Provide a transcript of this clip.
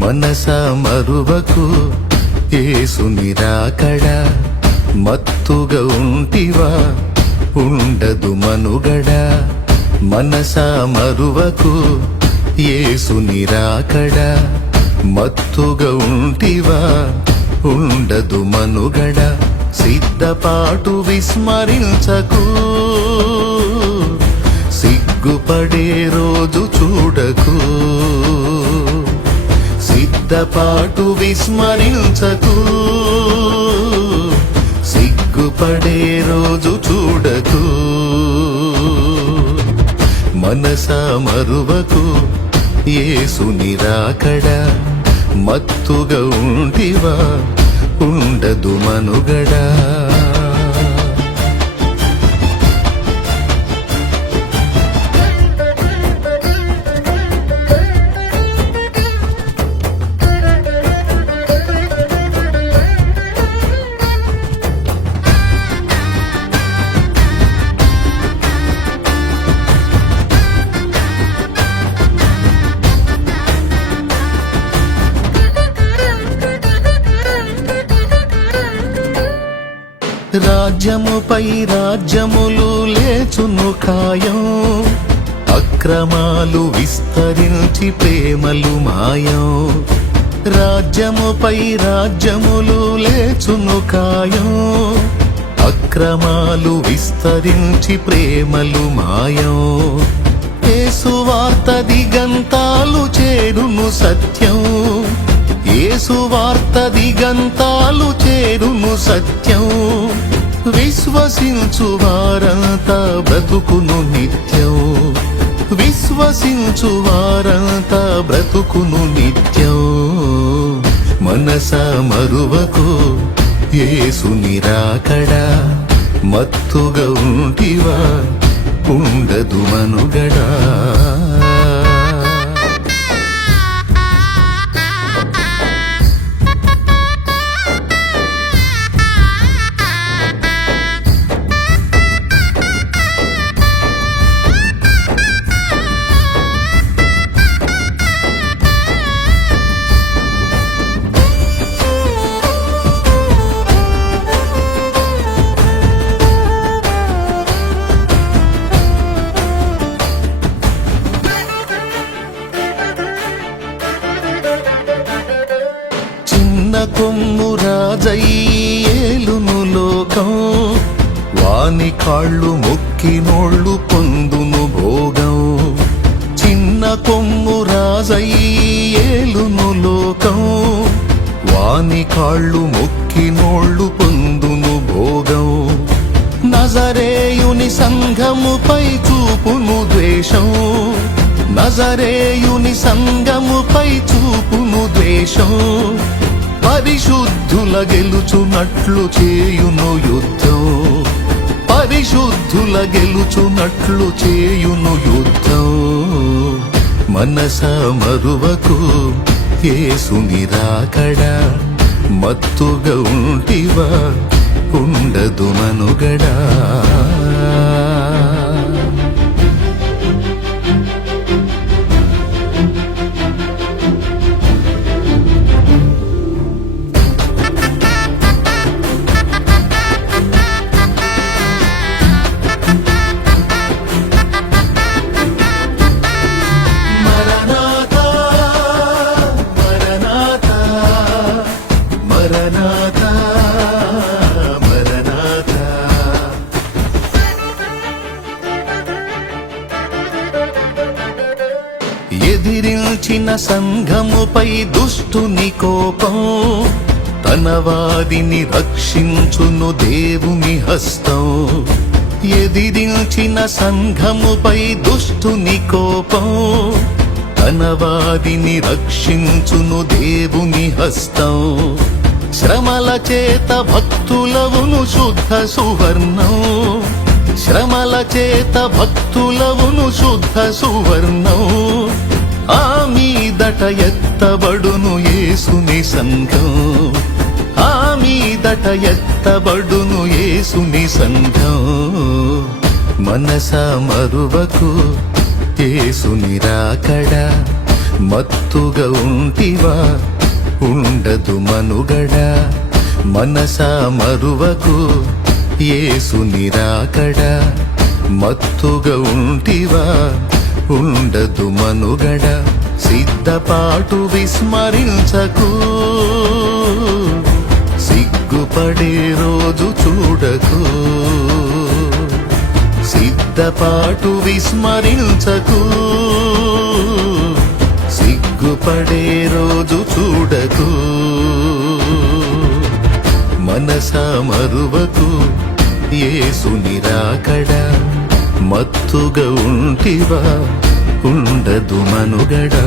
మనస మరువకు యేసుని రాకడ, మత్తుగా ఉంటివా ఉండదు మనుగడ. మనస మరువకు యేసుని రాకడ, మత్తుగా ఉంటివా ఉండదు మనుగడ. సిద్ధపాటు విస్మరించకు, సిగ్గుపడే రోజు చూడకు. సిద్ధపాటు విస్మరించకు, సిగ్గుపడే రోజు చూడకు. మనస మరువకు యేసుని రాకడ, మత్తుగా ఉంటివా ఉండదు మనుగడా. రాజ్యముపై రాజ్యములు లేచును ఖాయం, అక్రమాలు విస్తరించి ప్రేమలు మాయం. రాజ్యముపై రాజ్యములు లేచును ఖాయం, అక్రమాలు విస్తరించి ప్రేమలు మాయం. యేసు వార్త దిగంతాలు చేరును సత్యం, యేసు వార్త దిగంతాలు చేరును సత్యం. విశ్వసించు వారంతా బ్రతుకును నిత్యం, విశ్వసించు వారంతా బ్రతుకును నిత్యం. మనస మరువకు యేసుని రాకడ, మత్తుగా ఉంటివా ఉండదు మనుగడా. కొమ్ము రాజయ్యేలును లోకం, వాని కాళ్ళు మొక్కినోళ్ళు పొందును భోగం. చిన్న కొమ్ము రాజయ్యేలును లోకం, వాని కాళ్ళు మొక్కినోళ్ళు పొందును భోగం. నజరేయుని సంఘముపై చూపును ద్వేషం, నజరేయుని సంఘముపై చూపును ద్వేషం. పరిశుద్ధుల గెలుచునట్లు చేయును యుద్ధం, పరిశుద్ధుల గెలుచునట్లు చేయును యుద్ధం. మనస మరువకు యేసుని రాకడ, మత్తుగా ఉంటివా ఉండదు మనుగడా. మరణాతా మరణాతా ఎదిరించిన సంఘముపై దుష్టుని కోపం, తన వారిని రక్షించును దేవుని హస్తం. ఎదిరించిన సంఘముపై దుష్టుని కోపం, తన వారిని రక్షించును దేవుని హస్తం. శ్రమల చేత భక్తులవును శుద్ధ సువర్ణం, శ్రమల చేత భక్తులవును శుద్ధ సువర్ణం. ఆ మీదట ఎత్తబడును యేసుని సంఘం, ఆ మీదట ఎత్తబడును యేసుని సంఘం. మనస మరువకు యేసుని రాకడా, మత్తుగా ఉంటివా ఉండదు మనుగడ. మనస మరువకు యేసుని రాకడా, మత్తుగా ఉంటివా ఉండదు మనుగడ. సిద్ధపాటు విస్మరించకు, సిగ్గుపడే రోజు చూడకు. సిద్ధపాటు విస్మరించకు, సిగ్గుపడే రోజు చూడకు. మనస మరువకు యేసుని రాకడా, మత్తుగా ఉంటివా ఉండదు మనుగడా.